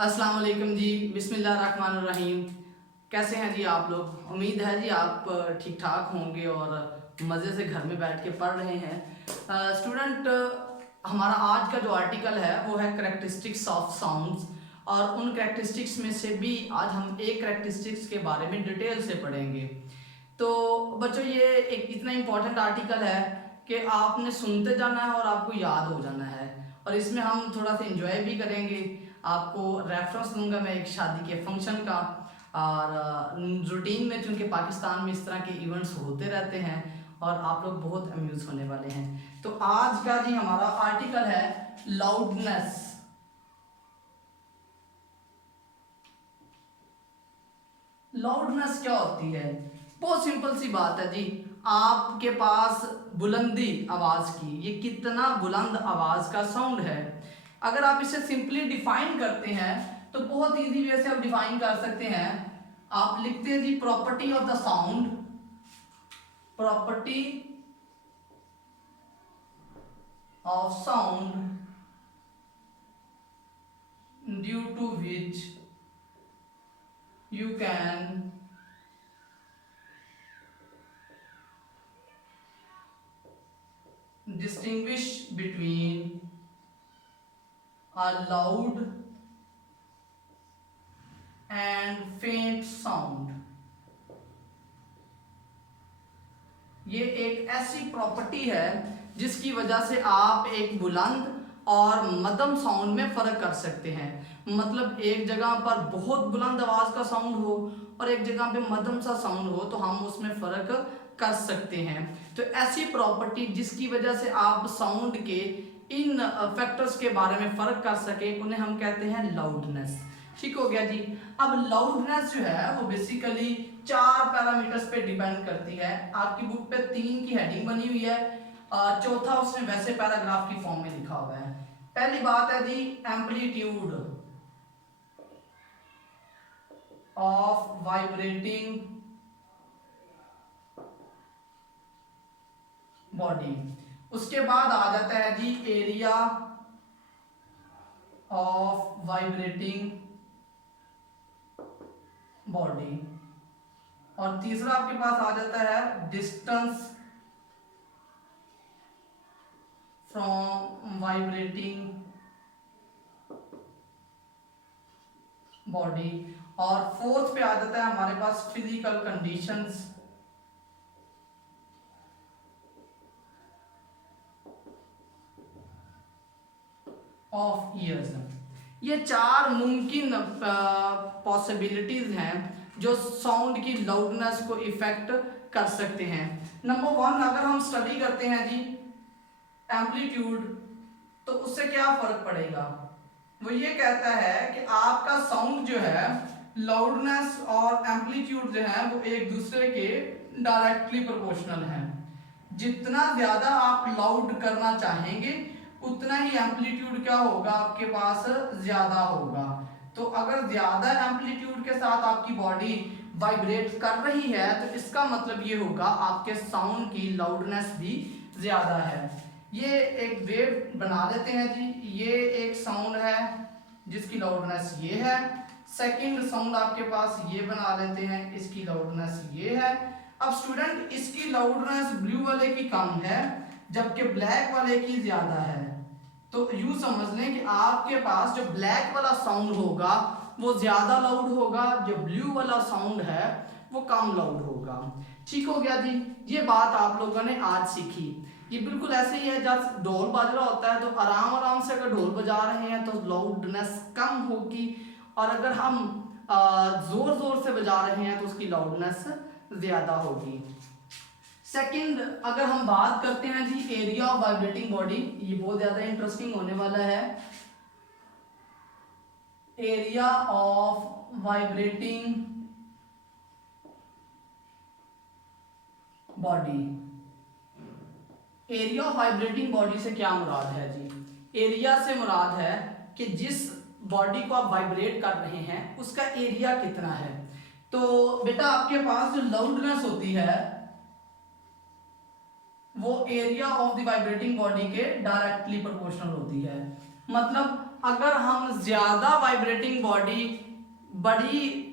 अस्सलाम वालेकुम जी। बिस्मिल्लाहिर्रहमानिर्रहीम। कैसे हैं जी आप लोग? उम्मीद है जी आप ठीक ठाक होंगे और मज़े से घर में बैठ के पढ़ रहे हैं। स्टूडेंट, हमारा आज का जो आर्टिकल है वो है करेक्टरिस्टिक्स ऑफ साउंड्स, और उन करेक्टरिस्टिक्स में से भी आज हम एक करेक्टरिस्टिक्स के बारे में डिटेल से पढ़ेंगे। तो बच्चों, ये एक इतना इम्पोर्टेंट आर्टिकल है कि आपने सुनते जाना है और आपको याद हो जाना है, और इसमें हम थोड़ा सा इंजॉय भी करेंगे। आपको रेफरेंस दूंगा मैं एक शादी के फंक्शन का, और रूटीन में चूँकि पाकिस्तान में इस तरह के इवेंट्स होते रहते हैं और आप लोग बहुत अम्यूज़ होने वाले हैं। तो आज का जी हमारा आर्टिकल है लाउडनेस। लाउडनेस क्या होती है? बहुत सिंपल सी बात है जी। आपके पास बुलंदी आवाज की, ये कितना बुलंद आवाज का साउंड है। अगर आप इसे सिंपली डिफाइन करते हैं तो बहुत इजी वे से आप डिफाइन कर सकते हैं। आप लिखते हैं जी property of the sound, property of sound due to which you can distinguish between a loud and faint sound। ये एक ऐसी प्रॉपर्टी है जिसकी वजह से आप एक बुलंद और मध्यम साउंड में फर्क कर सकते हैं। मतलब एक जगह पर बहुत बुलंद आवाज का साउंड हो और एक जगह पे मध्यम सा साउंड हो, तो हम उसमें फर्क कर सकते हैं। तो ऐसी प्रॉपर्टी जिसकी वजह से आप साउंड के इन फैक्टर्स के बारे में फर्क कर सके, उन्हें हम कहते हैं लाउडनेस। ठीक हो गया जी। अब लाउडनेस जो है वो बेसिकली 4 पैरामीटर्स पे डिपेंड करती है। आपकी बुक पे 3 की हेडिंग बनी हुई है, चौथा उसने वैसे पैराग्राफ की फॉर्म में लिखा हुआ है। पहली बात है जी एम्पलीट्यूड ऑफ वाइब्रेटिंग बॉडी। उसके बाद आ जाता है जी एरिया ऑफ वाइब्रेटिंग बॉडी, और तीसरा आपके पास आ जाता है डिस्टेंस फ्रॉम वाइब्रेटिंग बॉडी, और फोर्थ पे आ जाता है हमारे पास फिजिकल कंडीशंस ऑफ ईयर्स। ये 4 मुमकिन पॉसिबिलिटीज हैं जो साउंड की लाउडनेस को इफेक्ट कर सकते हैं। नंबर 1, अगर हम स्टडी करते हैं जी एम्पलीट्यूड, तो उससे क्या फर्क पड़ेगा? वो ये कहता है कि आपका साउंड जो है, लाउडनेस और एम्पलीट्यूड जो है वो एक दूसरे के डायरेक्टली प्रोपोर्शनल हैं। जितना ज्यादा आप लाउड करना चाहेंगे उतना ही एम्पलीट्यूड क्या होगा, आपके पास ज्यादा होगा। तो अगर ज्यादा एम्पलीट्यूड के साथ आपकी बॉडी वाइब्रेट कर रही है तो इसका मतलब ये होगा आपके साउंड की लाउडनेस भी ज्यादा है। ये एक वेव बना लेते हैं जी। ये एक साउंड है जिसकी लाउडनेस ये है। सेकंड साउंड आपके पास ये बना लेते हैं, इसकी लाउडनेस ये है। अब स्टूडेंट, इसकी लाउडनेस ब्लू वाले की कम है जबकि ब्लैक वाले की ज्यादा है। तो यूं समझ लें कि आपके पास जो ब्लैक वाला साउंड होगा वो ज्यादा लाउड होगा, जो ब्लू वाला साउंड है वो कम लाउड होगा। ठीक हो गया जी। ये बात आप लोगों ने आज सीखी। ये बिल्कुल ऐसे ही है जब ढोल बज रहा होता है तो आराम आराम से अगर ढोल बजा रहे हैं तो लाउडनेस कम होगी, और अगर हम जोर जोर से बजा रहे हैं तो उसकी लाउडनेस ज्यादा होगी। सेकंड, अगर हम बात करते हैं जी एरिया ऑफ वाइब्रेटिंग बॉडी, ये बहुत ज्यादा इंटरेस्टिंग होने वाला है। Area of vibrating body. Area of vibrating body से क्या मुराद है जी? एरिया से मुराद है कि जिस बॉडी को आप वाइब्रेट कर रहे हैं उसका एरिया कितना है। तो बेटा आपके पास जो लाउडनेस होती है वो area of the vibrating body के डायरेक्टली प्रोपोर्शनल होती है। मतलब अगर हम ज़्यादा वाइब्रेटिंग बॉडी बड़ी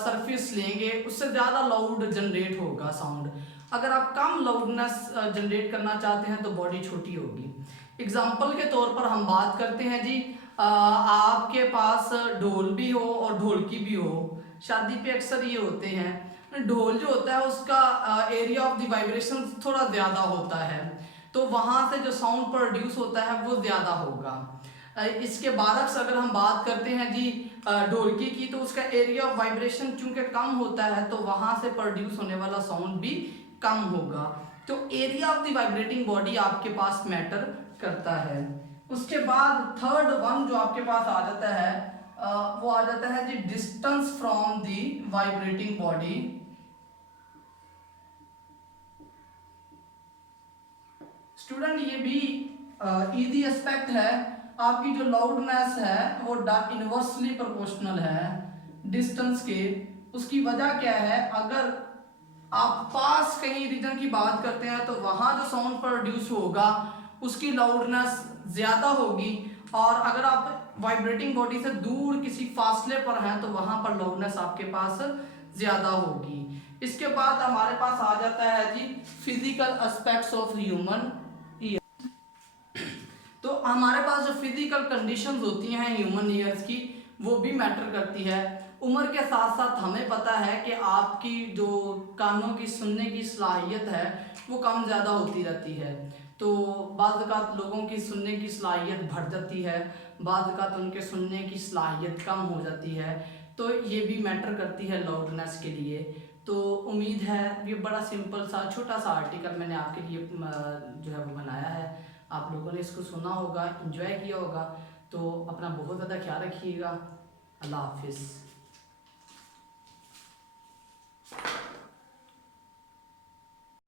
सरफेस लेंगे उससे ज़्यादा लाउड जनरेट होगा साउंड। अगर आप कम लाउडनेस जनरेट करना चाहते हैं तो बॉडी छोटी होगी। एग्जाम्पल के तौर पर हम बात करते हैं जी, आपके पास ढोल भी हो और ढोलकी भी हो। शादी पे अक्सर ये होते हैं, ढोल जो होता है उसका एरिया ऑफ द वाइब्रेशन थोड़ा ज़्यादा होता है, तो वहाँ से जो साउंड प्रोड्यूस होता है वो ज़्यादा होगा। इसके बारक्स अगर हम बात करते हैं जी ढोलकी की, तो उसका एरिया ऑफ वाइब्रेशन चूंकि कम होता है तो वहाँ से प्रोड्यूस होने वाला साउंड भी कम होगा। तो area of the vibrating body आपके पास मैटर करता है। उसके बाद थर्ड वन जो आपके पास आ जाता है वो आ जाता है जी distance from the vibrating body. Student ये भी इजी एस्पेक्ट है। आपकी जो लाउडनेस है वो इनवर्सली प्रोपोर्शनल है डिस्टेंस के। उसकी वजह क्या है, अगर आप पास कहीं रीजन की बात करते हैं तो वहां जो साउंड प्रोड्यूस होगा उसकी लाउडनेस ज़्यादा होगी, और अगर आप वाइब्रेटिंग बॉडी से दूर किसी फासले पर हैं तो वहां पर लाउडनेस आपके पास ज़्यादा होगी। इसके बाद हमारे पास आ जाता है जी physical aspects of human ear. तो हमारे पास जो फिजिकल कंडीशंस होती हैं ह्यूमन ईयर्स की वो भी मैटर करती है। उम्र के साथ साथ हमें पता है कि आपकी जो कानों की सुनने की सलाहियत है वो कम ज़्यादा होती रहती है। तो बाज़ औक़ात लोगों की सुनने की सलाहियत बढ़ जाती है, बाज़ औक़ात उनके सुनने की सलाहियत कम हो जाती है। तो ये भी मैटर करती है लाउडनेस के लिए। तो उम्मीद है ये बड़ा सिंपल सा छोटा सा आर्टिकल मैंने आपके लिए जो है वो बनाया है, आप लोगों ने इसको सुना होगा, एंजॉय किया होगा। तो अपना बहुत ज़्यादा ख्याल रखिएगा। अल्लाह हाफिज़।